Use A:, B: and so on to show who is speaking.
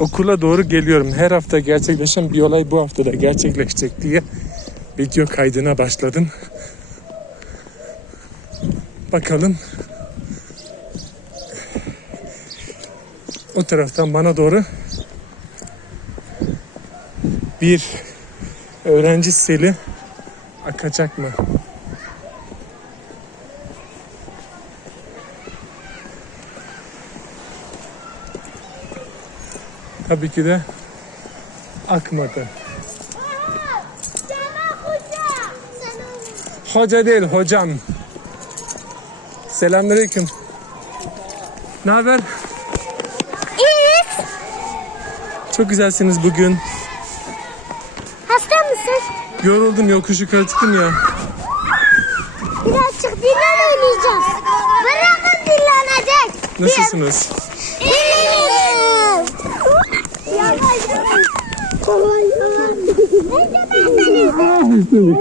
A: okula doğru geliyorum. Her hafta gerçekleşen bir olay bu hafta da gerçekleşecek diye video kaydına başladım. Bakalım. O taraftan bana doğru bir öğrenci seli akacak mı? Tabii ki de akmadı. Hoca değil hocam. Selamünaleyküm. Ne haber?
B: İyiyiz.
A: Çok güzelsiniz bugün.
B: Hasta mısın?
A: Yoruldum yokuş yukarı çıktım ya.
B: Birazcık dinlen oynayacağız. Bırakın dinlenecek.
A: Nasılsınız?
B: 哎，这大三呢？